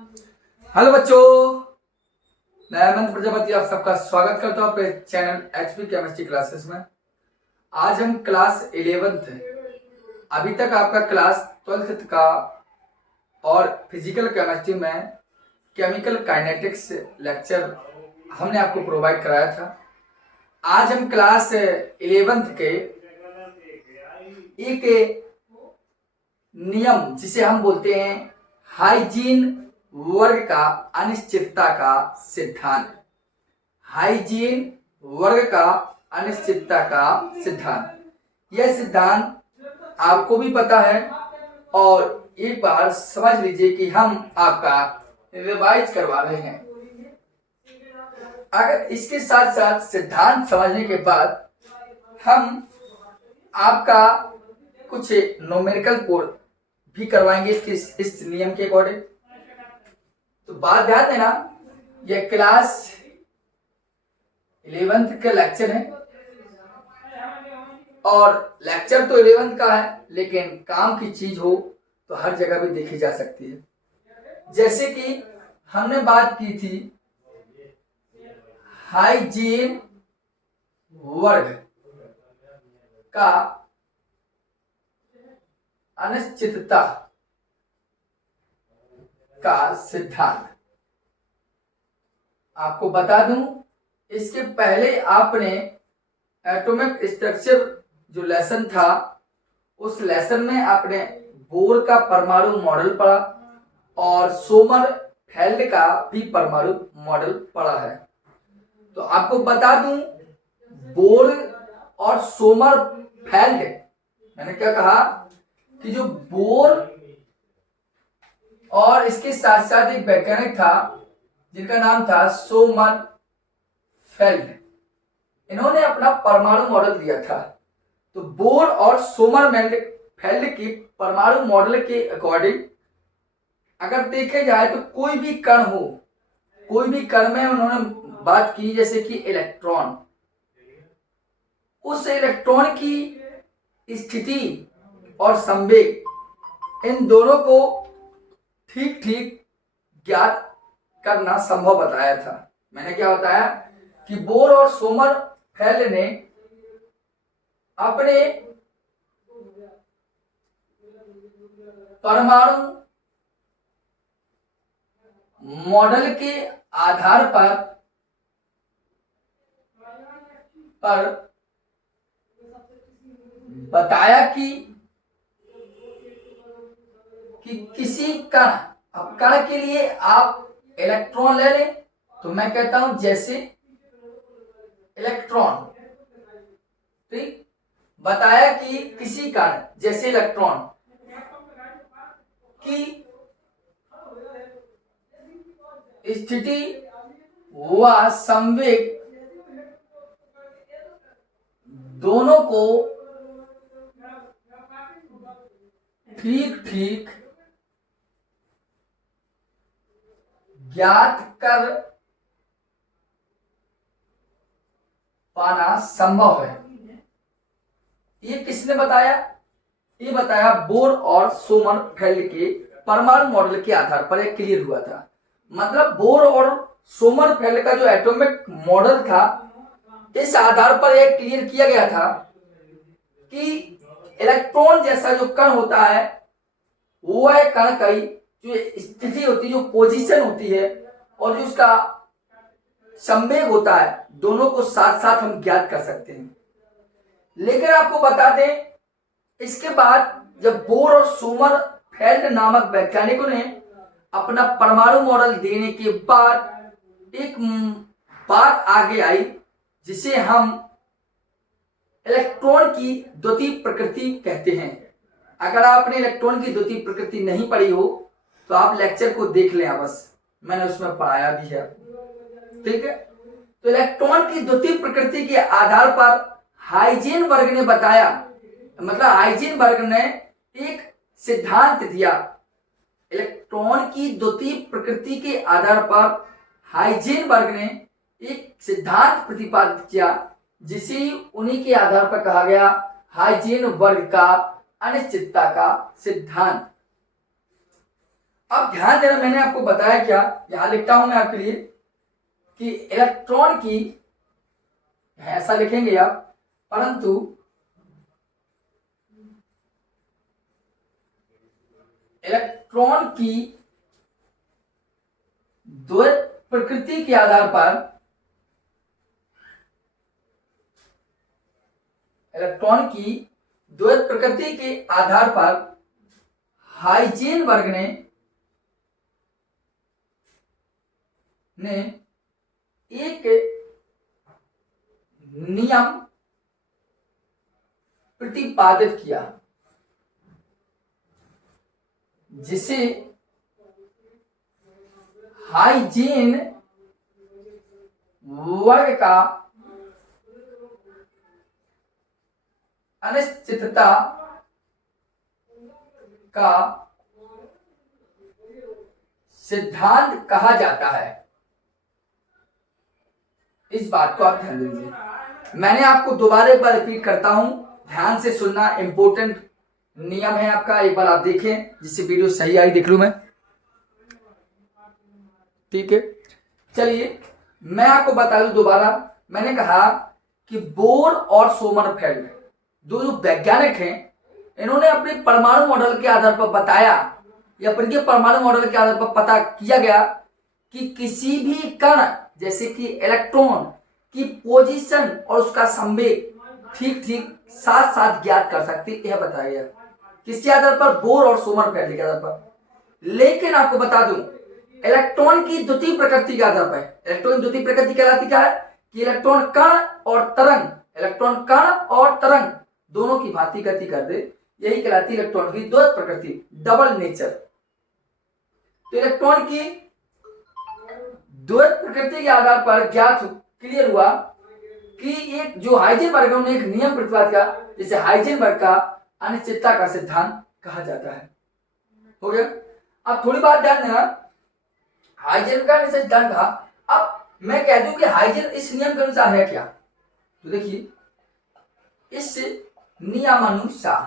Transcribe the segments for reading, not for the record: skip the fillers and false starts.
Hello बच्चों, मैं हेमंत प्रजापति आप सबका स्वागत करता हूं अपने चैनल एचपी केमिस्ट्री क्लासेस में। आज हम क्लास 11th अभी तक आपका क्लास 12th का और फिजिकल केमिस्ट्री में केमिकल काइनेटिक्स लेक्चर हमने आपको प्रोवाइड कराया था। आज हम क्लास 11th के एक नियम जिसे हम बोलते हैं हाइजीन वर्ग का अनिश्चितता का सिद्धांत। हाइजीन वर्ग का अनिश्चितता का सिद्धांत, यह सिद्धांत आपको भी पता है और एक बार समझ लीजिए कि हम आपका रिवाइज करवा रहे हैं। अगर इसके साथ साथ सिद्धांत समझने के बाद हम आपका कुछ न्यूमेरिकल कोड भी करवाएंगे इस नियम के अकॉर्डिंग। तो बात ध्यान देना, यह क्लास 11th का लेक्चर है और लेक्चर तो 11th का है, लेकिन काम की चीज हो तो हर जगह भी देखी जा सकती है। जैसे कि हमने बात की थी हाइजीन वर्ग का अनिश्चितता का सिद्धांत। आपको बता दूं, इसके पहले आपने एटॉमिक स्ट्रक्चर जो लेसन था, उस लेसन में आपने बोर का परमाणु मॉडल पढ़ा और सोमरफेल्ड का भी परमाणु मॉडल पढ़ा है। तो आपको बता दूं, बोर और सोमरफेल्ड, मैंने क्या कहा कि जो बोर और इसके साथ साथ एक वैज्ञानिक था जिनका नाम था सोमरफेल्ड, इन्होंने अपना परमाणु मॉडल दिया था। तो बोर और सोमरफेल्ड के परमाणु मॉडल के अकॉर्डिंग अगर देखे जाए तो कोई भी कण हो, कोई भी कण में उन्होंने बात की जैसे कि इलेक्ट्रॉन, उस इलेक्ट्रॉन की स्थिति और संवेग, इन दोनों को ठीक ठीक ज्ञात करना संभव बताया था। मैंने क्या बताया कि बोर और सोमरफेल्ड ने अपने परमाणु मॉडल के आधार पर बताया कि किसी कण, अब कण के लिए आप इलेक्ट्रॉन ले लें तो मैं कहता हूं जैसे इलेक्ट्रॉन, ठीक। बताया कि किसी कण जैसे इलेक्ट्रॉन की स्थिति व संवेग दोनों को ठीक ठीक ज्ञात कर पाना संभव है। ये किसने बताया? ये बताया बोर और सोमरफेल्ड के परमाणु मॉडल के आधार पर यह क्लियर हुआ था। मतलब बोर और सोमरफेल्ड का जो एटॉमिक मॉडल था, इस आधार पर यह क्लियर किया गया था कि इलेक्ट्रॉन जैसा जो कण होता है, वो है कण की जो स्थिति होती है, जो पोजीशन होती है और जो उसका संवेग होता है, दोनों को साथ साथ हम ज्ञात कर सकते हैं। लेकिन आपको बता दें, इसके बाद जब बोर और सोमरफेल्ड नामक वैज्ञानिकों ने अपना परमाणु मॉडल देने के बाद एक बात आगे आई जिसे हम इलेक्ट्रॉन की द्वितीय प्रकृति कहते हैं। अगर आपने इलेक्ट्रॉन की द्वितीय प्रकृति नहीं पढ़ी हो तो आप लेक्चर को देख लें, बस मैंने उसमें पढ़ाया भी है, ठीक है। तो इलेक्ट्रॉन की द्वितीय प्रकृति के आधार पर हाइजीन वर्ग ने बताया, मतलब हाइजीन वर्ग ने एक सिद्धांत दिया। इलेक्ट्रॉन की द्वितीय प्रकृति के आधार पर हाइजीन वर्ग ने एक सिद्धांत प्रतिपादित किया, जिसे उन्हीं के आधार पर कहा गया हाइजीन वर्ग का अनिश्चितता का सिद्धांत। अब ध्यान देना, मैंने आपको बताया क्या, यहां लिखता हूं मैं आपके लिए कि इलेक्ट्रॉन की, ऐसा लिखेंगे आप, परंतु इलेक्ट्रॉन की द्वैत प्रकृति के आधार पर, इलेक्ट्रॉन की द्वैत प्रकृति के आधार पर हाइजेनबर्ग ने एक नियम प्रतिपादित किया जिसे हाइजेन वर्ग का अनिश्चितता का सिद्धांत कहा जाता है। इस बात को आप ध्यान दीजिए, मैंने आपको दोबारा एक बार रिपीट करता हूं, ध्यान से सुनना, इंपॉर्टेंट नियम है आपका, एक बार आप देखें जिससे वीडियो सही आई, देख लूं मैं, ठीक है। चलिए मैं आपको बता दूं दोबारा, मैंने कहा कि बोर और सोमरफेल्ड दो जो वैज्ञानिक हैं, इन्होंने अपने परमाणु मॉडल के आधार पर बताया, या परिचय परमाणु मॉडल के आधार पर पता किया गया कि किसी भी कण जैसे कि इलेक्ट्रॉन की पोजीशन और उसका संवेग ठीक ठीक साथ साथ ज्ञात कर सकते, यह बताया गया किसके आधार पर, बोर और सोमरफेल्ड के आधार पर। लेकिन आपको बता दूं, इलेक्ट्रॉन की द्वितीय प्रकृति के आधार पर, इलेक्ट्रॉन की द्वितीय प्रकृति कहलाती क्या है कि इलेक्ट्रॉन कण और तरंग, इलेक्ट्रॉन कण और तरंग दोनों की भांति गति कर दे, यही कहलाती है इलेक्ट्रॉन की द्वैत प्रकृति, डबल नेचर। तो इलेक्ट्रॉन की द्वैत प्रकृति के आधार पर ज्ञात क्लियर हुआ कि एक जो हाइजेनबर्ग ने एक नियम प्रतिपादित किया जिसे हाइजेनबर्ग का अनिश्चितता का सिद्धांत कहा जाता है। हो गया। अब थोड़ी बात ध्यान देना, हाइजेनबर्ग का सिद्धांत कहा, अब मैं कह दूं कि हाइजेन इस नियम के अनुसार है क्या, तो देखिए इस नियमानुसार,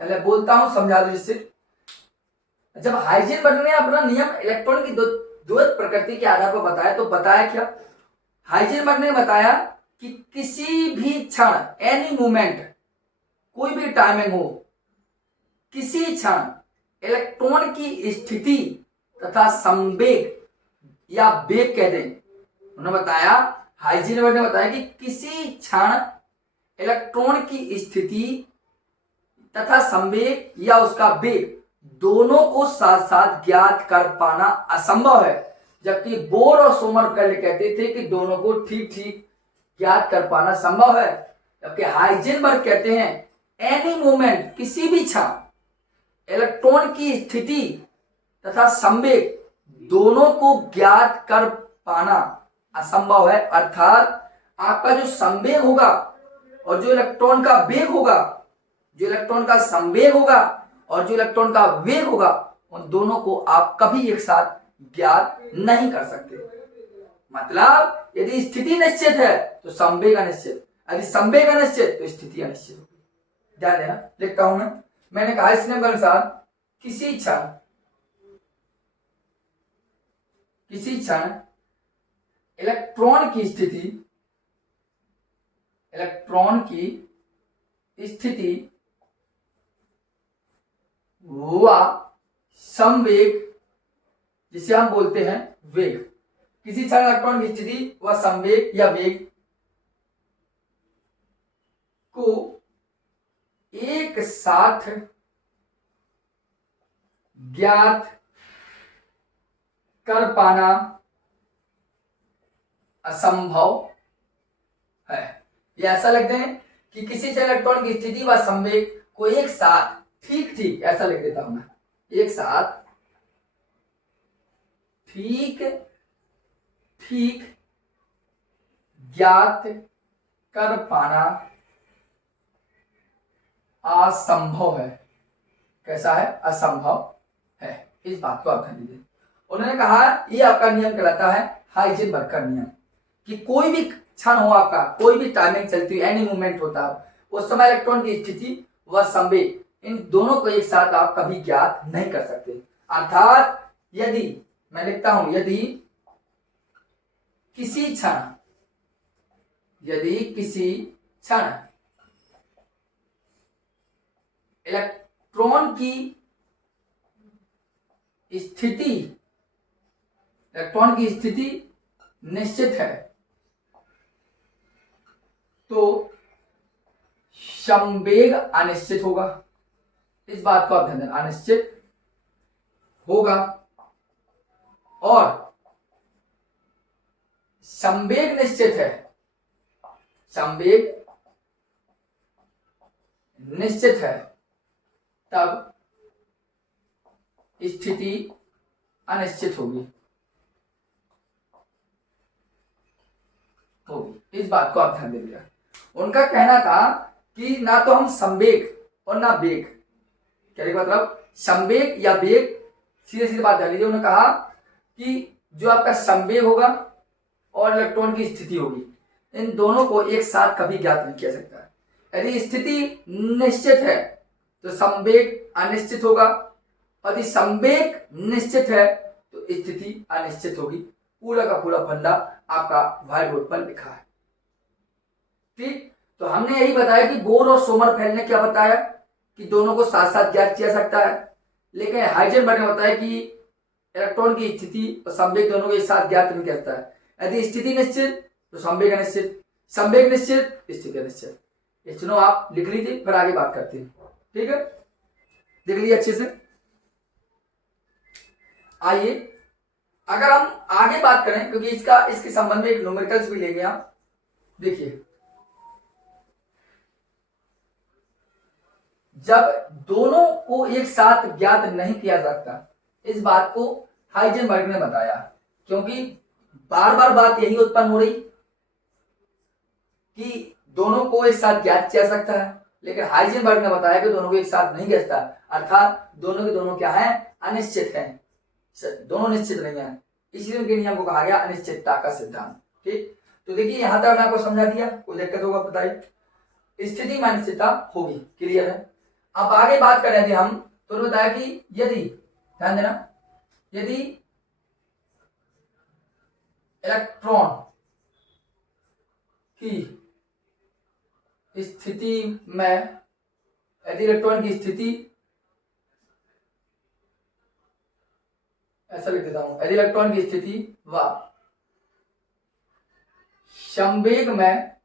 पहले बोलता हूं समझा दो जिससे, जब हाइजेनबर्ग ने अपना नियम इलेक्ट्रॉन की द्वैत प्रकृति के आधार पर बताया, तो बताया क्या, हाइजेनबर्ग ने बताया कि किसी भी क्षण, एनी मोमेंट, कोई भी टाइमिंग हो, किसी क्षण इलेक्ट्रॉन की स्थिति तथा संवेग या वेग कह दें, उन्होंने बताया, हाइजेनबर्ग ने बताया कि किसी क्षण इलेक्ट्रॉन की स्थिति तथा संवेग या उसका वेग दोनों को साथ साथ ज्ञात कर पाना असंभव है, जबकि बोर और सोमरफेल्ड कहते थे कि दोनों को ठीक ठीक ज्ञात कर पाना संभव है, जबकि हाइजेनबर्ग कहते हैं एनी मोमेंट, किसी भी क्षण इलेक्ट्रॉन की स्थिति तथा संवेग दोनों को ज्ञात कर पाना असंभव है। अर्थात आपका जो संवेग होगा और जो इलेक्ट्रॉन का वेग होगा, जो इलेक्ट्रॉन का संवेग होगा और जो इलेक्ट्रॉन का वेग होगा, उन दोनों को आप कभी एक साथ ज्ञात नहीं कर सकते। मतलब यदि स्थिति निश्चित है तो संवेग अनिश्चित, यदि संवेग अनिश्चित तो स्थिति अनिश्चित होगी। ध्यान देना, लिखता हूं मैंने कहा इस नियम के अनुसार किसी क्षण इलेक्ट्रॉन की स्थिति व संवेग, जिसे हम बोलते हैं वेग, किसी क्षण इलेक्ट्रॉन की स्थिति व संवेग या वेग को एक साथ ज्ञात कर पाना असंभव है। ये ऐसा लगते हैं कि किसी से इलेक्ट्रॉन की स्थिति व संवेग को एक साथ ठीक ठीक, ऐसा लिख देता हूं मैं, एक साथ ठीक ठीक ज्ञात कर पाना असंभव है। कैसा है? असंभव है। इस बात को आप ध्यान दीजिए। उन्होंने कहा ये आपका नियम कहलाता है हाइजेनबर्ग का नियम, कि कोई भी क्षण हो आपका, कोई भी टाइमिंग चलती है, एनी मूवमेंट होता है, उस समय इलेक्ट्रॉन की स्थिति व संवेग इन दोनों को एक साथ आप कभी ज्ञात नहीं कर सकते। अर्थात यदि मैं लिखता हूं, यदि किसी क्षण इलेक्ट्रॉन की स्थिति निश्चित है तो संवेग अनिश्चित होगा। इस बात को आप ध्यान देना, अनिश्चित होगा। और संवेग निश्चित है, संवेग निश्चित है, तब स्थिति अनिश्चित होगी। इस बात को आप ध्यान दीजिएगा। उनका कहना था कि ना तो हम संवेग और ना वेग, क्या मतलब संवेग या वेग, सीधे सीधे बात ध्यान दीजिए। उन्होंने कहा कि जो आपका संवेग होगा और इलेक्ट्रॉन की स्थिति होगी, इन दोनों को एक साथ कभी ज्ञात नहीं किया सकता है। यदि स्थिति निश्चित है तो संवेग अनिश्चित होगा, और यदि संवेग निश्चित है तो स्थिति अनिश्चित होगी। पूरा का पूरा फंडा आपका व्हाइट बोर्ड पर लिखा है। ठीक, तो हमने यही बताया कि बोर और सोमरफेल्ड ने क्या बताया कि दोनों को साथ साथ ज्ञात किया सकता है, लेकिन हाइजेनबर्ग ने बताया कि इलेक्ट्रॉन की स्थिति और संवेग दोनों को एक साथ ज्ञात नहीं किया सकता है। यदि स्थिति निश्चित तो संवेग अनिश्चित, संवेग निश्चित स्थिति अनिश्चित। ये सुनो, आप लिख लीजिए, फिर आगे बात करते हैं। ठीक है, देख लीजिए अच्छे से। आइए अगर हम आगे बात करें, क्योंकि इसके संबंध में एक न्यूमेरिकल्स भी लेंगे आप। देखिए, जब दोनों को एक साथ ज्ञात नहीं किया जाता, इस बात को हाइजेनबर्ग ने बताया, क्योंकि बार बार बात यही उत्पन्न हो रही कि दोनों को एक साथ ज्ञात किया सकता है, लेकिन हाइजेनबर्ग ने बताया कि दोनों को एक साथ नहीं ज्ञात, अर्थात दोनों के दोनों क्या है, अनिश्चित है, दोनों निश्चित नहीं है। इसलिए उनके नियम को कहा गया अनिश्चितता का सिद्धांत। ठीक, तो देखिए यहां तक मैं आपको समझा दिया, कोई दिक्कत होगा बताइए। स्थिति में अनिश्चितता होगी, क्लियर है। अब आगे बात कर रहे थे हम, तो बताया कि यदि, ध्यान देना, यदि इलेक्ट्रॉन की स्थिति में, यदि इलेक्ट्रॉन की स्थिति, ऐसा लिख देता हूं, यदि इलेक्ट्रॉन की स्थिति व संवेग में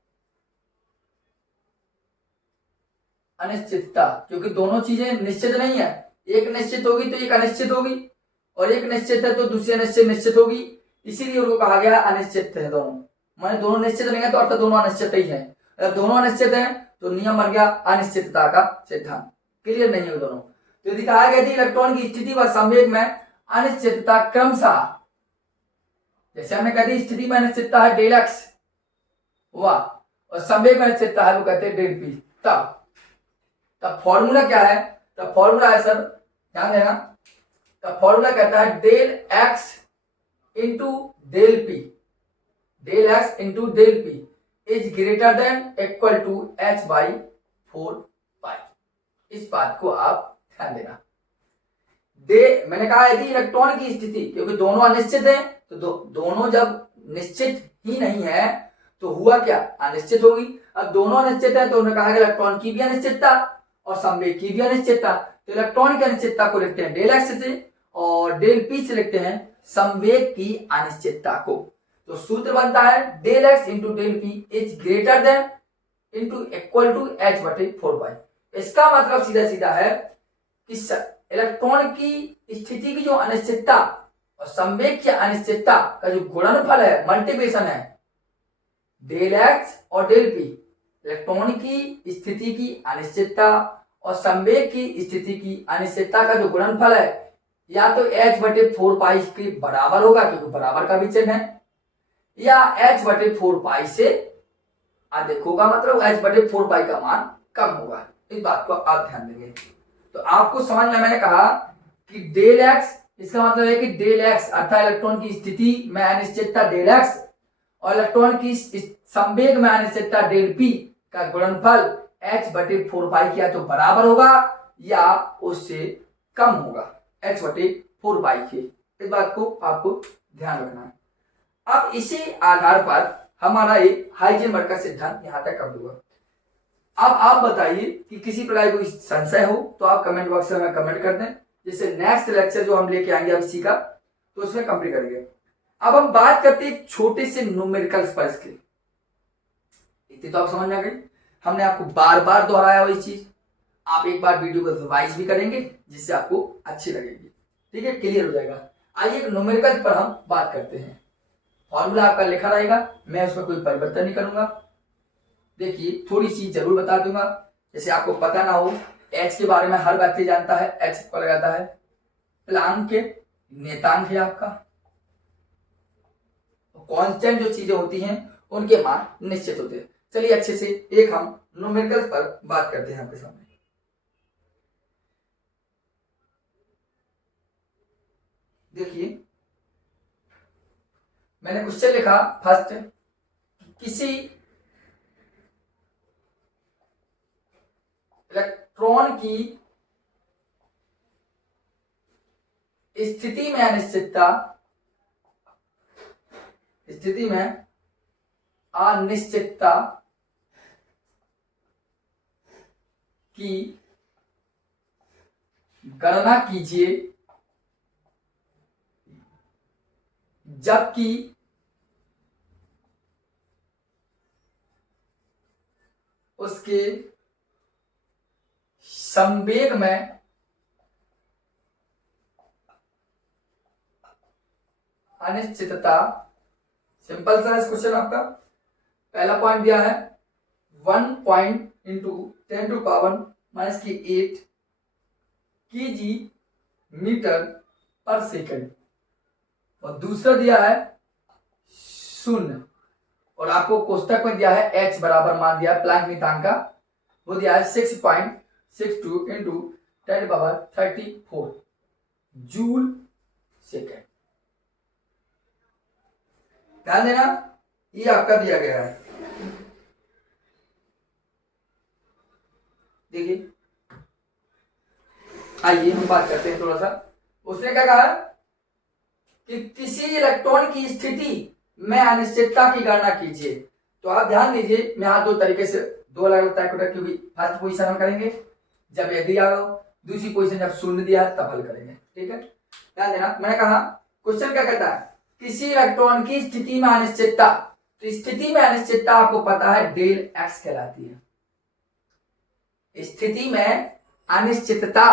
अनिश्चितता, क्योंकि दोनों चीजें निश्चित नहीं है, एक निश्चित होगी तो एक अनिश्चित होगी, और एक निश्चित है तो दूसरी अनिश्चित निश्चित होगी, इसीलिए उनको कहा गया अनिश्चित है दोनों। माने दोनों निश्चित नहीं है तो अर्थात दोनों अनिश्चित ही है। अगर दोनों अनिश्चित है तो नियम बन गया अनिश्चितता का सिद्धांत। क्लियर नहीं है दोनों, तो यदि कहा गया इलेक्ट्रॉन की स्थिति व संवेग में अनिश्चितता क्रमशः, जैसे हमने कहा स्थिति में अनिश्चितता है डेल एक्स हुआ, और संवेग में अनिश्चितता है वो कहते हैं डेल पी। तब फॉर्मूला क्या है, तब फॉर्मूला है सर, ध्यान देना, तब फॉर्मूला कहता है del x into del p, del x into del p is greater than equal to h by 4 pi. इस बात को आप ध्यान देना। मैंने कहा यदि इलेक्ट्रॉन की स्थिति, क्योंकि दोनों अनिश्चित है, तो दोनों जब निश्चित ही नहीं है तो हुआ क्या, अनिश्चित होगी। अब दोनों अनिश्चित है तो उन्होंने कहा कि इलेक्ट्रॉन की भी अनिश्चितता और संवेग की भी अनिश्चितता, तो इलेक्ट्रॉन की अनिश्चितता को लिखते हैं डेल एक्स से, और डेल पी से लिखते हैं संवेग की अनिश्चितता को। तो सूत्र बनता है del x into del p is greater than into equal to h बटे 4 पाई। इसका मतलब सीधा सीधा है कि इलेक्ट्रॉन की स्थिति की जो अनिश्चितता और संवेग की अनिश्चितता का जो गुणनफल है, मल्टीप्लिकेशन है, डेल एक्स और डेल पी, इलेक्ट्रॉन की स्थिति की अनिश्चितता और संवेग की स्थिति की अनिश्चितता का जो गुणनफल है, या तो h बटे 4 पाई के बराबर होगा, क्योंकि बराबर का भी चिन्ह है, या h बटे 4 पाई से अधिक होगा, मतलब h बटे 4 पाई का मान कम होगा। इस बात को आप ध्यान देंगे तो आपको समझ में, मैंने कहा कि डेल एक्स, इसका मतलब है कि डेल एक्स अर्थात इलेक्ट्रॉन की स्थिति में अनिश्चितता डेल एक्स और इलेक्ट्रॉन की संवेग में अनिश्चितता डेल पी का गुणनफल h बटे 4 पाई किया तो बराबर होगा, या उससे कम होगा h बटे 4 पाई के। इस बात को आपको ध्यान रखना है। अब इसी आधार पर हमारा एक हाइजेनबर्ग का सिद्धांत यहाँ तक कम हुआ। अब आप बताइए कि किसी प्रकार की कोई संशय हो तो आप कमेंट बॉक्स में हमें कमेंट कर दें, जिससे नेक्स्ट लेक्चर जो हम लेके आएंगे अब इसी का, तो उसमें कंप्लीट करेंगे। अब हम बात करते हैं छोटे से न्यूमेरिकल्स पर इसके। इतनी तो आप समझ में आ गई। हमने आपको बार बार दोहराया वही चीज, आप एक बार वीडियो को रिवाइज भी करेंगे जिससे आपको अच्छी लगेगी, ठीक है, क्लियर हो जाएगा। आइए न्यूमेरिकल्स पर हम बात करते हैं। फॉर्मूला आपका लिखा रहेगा, मैं उसमें कोई परिवर्तन नहीं करूंगा। देखिए थोड़ी सी जरूर बता दूंगा, जैसे आपको पता ना हो, एच के बारे में हर व्यक्ति जानता है, एच को लगाता है प्लांक नेतांक है आपका, कांस्टेंट जो चीजें होती हैं उनके मान निश्चित होते हैं। चलिए अच्छे से एक हम न्यूमेरिकल्स पर बात करते हैं आपके सामने। देखिए मैंने क्वेश्चन लिखा फर्स्ट, किसी इलेक्ट्रॉन की स्थिति में अनिश्चितता की गणना कीजिए जबकि उसके संवेग में अनिश्चितता। सिंपल सा क्वेश्चन आपका पहला पॉइंट दिया है 1 पॉइंट इंटू 10⁻⁻8 केजी मीटर पर सेकंड, और दूसरा दिया है 0, और आपको कोष्टक में दिया है h बराबर मान दिया है प्लैंक नीतांक का, वो दिया है 6.62 इंटू 10⁻34 जूल सेकेंड। ध्यान देना, ये आपका दिया गया है। देखिए आइए हम बात करते हैं थोड़ा सा। उसने क्या कहा कि किसी इलेक्ट्रॉन की स्थिति में अनिश्चितता की गणना कीजिए। तो आप ध्यान दीजिए, मैं यहाँ दो तरीके से दो अलग अलग टाइप का, क्योंकि फर्स्ट पोजीशन हम करेंगे जब यह दिया हो, दूसरी पोजीशन जब शून्य दिया है तब हल करेंगे, ठीक है। ध्यान देना, मैंने कहा क्वेश्चन क्या कहता है, किसी इलेक्ट्रॉन की स्थिति में अनिश्चितता। तो स्थिति में अनिश्चितता आपको पता है डेल एक्स कहलाती है। स्थिति में अनिश्चितता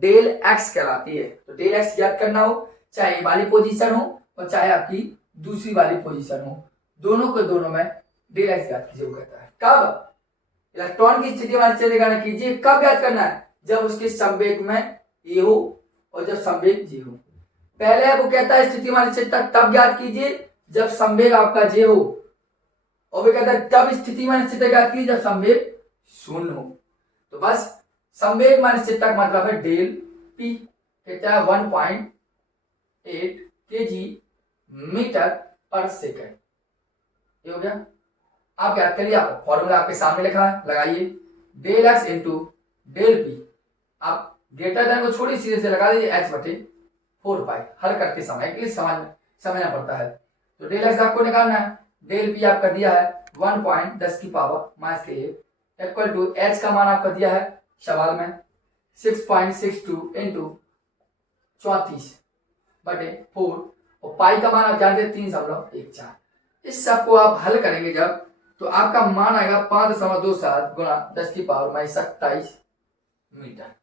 डेल एक्स कहलाती है। तो डेल एक्स ज्ञात करना हो, चाहे वाली पोजीशन हो और चाहे आपकी दूसरी वाली पोजीशन हो, दोनों के दोनों में डेल एक्स ज्ञात कीजिए। वो कहता है कब इलेक्ट्रॉन की स्थिति में अनिश्चितता गणना कीजिए, कब ज्ञात करना है, जब उसके संवेग में ए हो और जब संवेग जे हो। पहले वो कहता है स्थिति में अनिश्चितता तब ज्ञात कीजिए जब संवेग आपका जे हो, और वो कहता है तब स्थिति में अनिश्चितता ज्ञात कीजिए जब संवेग शून्य हो। तो बस संवेग में अनिश्चितता का मतलब है डेल पी, कहता है 1.8 केजी मीटर पर सेकेंड। ये हो गया। आप ज्ञात करिए, आप फॉर्मूला आपके सामने लिखा है, लगाइए del x into del p. आप ग्रेटर देन को छोड़ी सीधे से लगा दीजिए h बटे 4 पाई। हल करते समय के लिए समझना पड़ता है। तो डेल एक्स आपको निकालना है, डेल पी आपका दिया है 1.10⁻⁻8 इक्वल टू h का मान आपका दिया है सवाल में 6.62 इंटू 34/4, और पाई का मान आप जानते हैं 3.14। इस सब को आप हल करेंगे जब, तो आपका मान आएगा 5.27 गुणा 10⁻27 मीटर।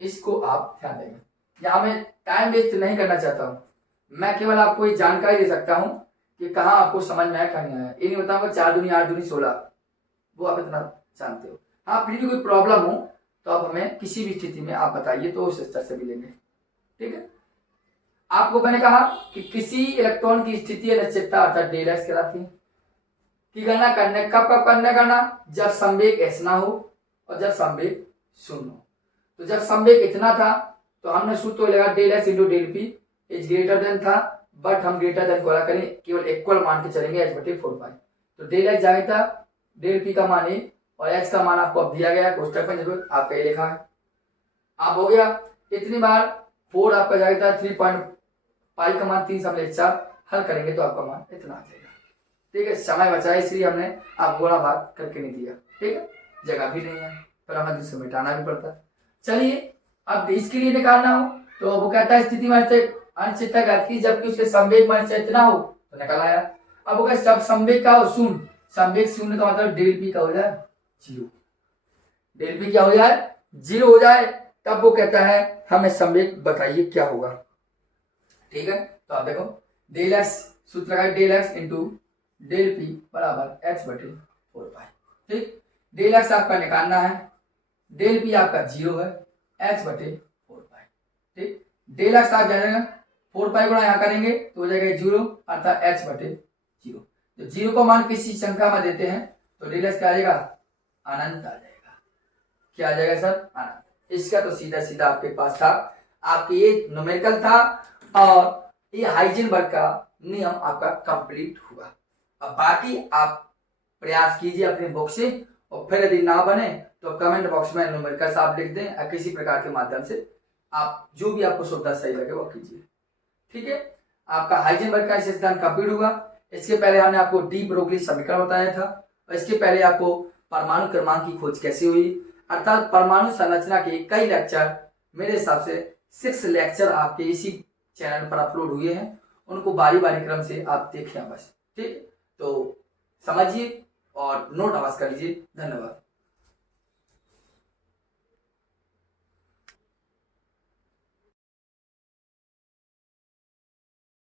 इसको आप ध्यान देंगे। यहाँ मैं टाइम वेस्ट नहीं करना चाहता हूँ, मैं केवल आपको ये जानकारी दे सकता हूँ कि कहाँ आपको समझ में आया कहाँ नहीं आया। ये नहीं बताऊंगा 4 दूनी 8 दूनी 16, वो आप इतना जानते हो। हाँ फिर भी कोई प्रॉब्लम हो तो आप हमें किसी भी स्थिति में आप बताइए, तो उस स्तर से भी लेंगे, ठीक है। आपको मैंने कहा कि किसी इलेक्ट्रॉन की स्थिति अनिश्चितता अर्थात डेल एक्स कहलाती है की गणना करने, कब करने गणना, जब संवेग एस ना हो और जब संवेग शून्य हो। तो जब संवेग इतना था तो हमने सूत्र लगा del x into del p is greater than था, बट हम ग्रेटर देन को करें केवल इक्वल मान के चलेंगे h बटे 4 पाई। तो डेल एक्स जाएगा डेल पी का मान ए और x का मान आपको अब दिया गया कोष्टक में, जरूर आपका ये लिखा है। अब हो गया इतनी बार 4 आपका जाएगा 3.5 का मान 3 से हम 4 हल करेंगे तो आपका मान इतना आ जाएगा। ठीक है, समय बचा है इसलिए हमने आप गुणा भाग करके नहीं दिया। ठीक है, जगह भी नहीं है पर हमें दूसरे मिटाना भी पड़ता है। चलिए अब इसके लिए निकालना हो तो वो कहता है स्थिति में अनिश्चितता घात जबकि उसके संवेग में इतना हो तो निकल आया। अब वो सब संवेग का हो शून्य, संवेग शून्य का मतलब डेल पी का हो जाए 0, डेल पी क्या हो जाए 0 हो जाए, तब वो कहता है हमें संवेग बताइए क्या होगा। ठीक है, तो आप देखो डेल एक्स सूत्र लगाए, del x into del p बराबर एच बटे 4 पाई। ठीक, डेल एक्स आपका निकालना है, डेल पी आपका 0 है, एच बटे 4 पाई। ठीक, डेल एक्स आ जाएगा 4 पाई गुणा यहाँ करेंगे तो हो जाएगा 0 अर्थात एच बटे 0। तो 0 को मान किसी संख्या में देते हैं तो डेल एक्स क्या आ जाएगा अनंत आ जाएगा। क्या आ जाएगा सर अनंत। इसका तो सीधा सीधा आपके पास था, आपके ये न्यूमेरिकल था और ये हाइजेनबर्ग का नियम आपका कंप्लीट हुआ। अब बाकी आप प्रयास कीजिए अपनी बुक से और फिर यदि ना बने तो कमेंट बॉक्स में न्यूमेरिकल्स आप लिख दें या किसी प्रकार के माध्यम से आप जो भी आपको सुविधा सही लगे वो कीजिए। ठीक है, आपका हाइजेनबर्ग का सिद्धांत कंप्लीट हुआ। इसके पहले हमने आपको डी ब्रोगली समीकरण बताया था और इसके पहले आपको परमाणु क्रमांक की खोज कैसे हुई, अर्थात परमाणु संरचना के कई लेक्चर मेरे हिसाब से 6 लेक्चर आपके इसी चैनल पर अपलोड हुए हैं, उनको बारी बारी क्रम से आप देखें बस। ठीक, तो समझिए और नोट अवश्य कर लीजिए। धन्यवाद।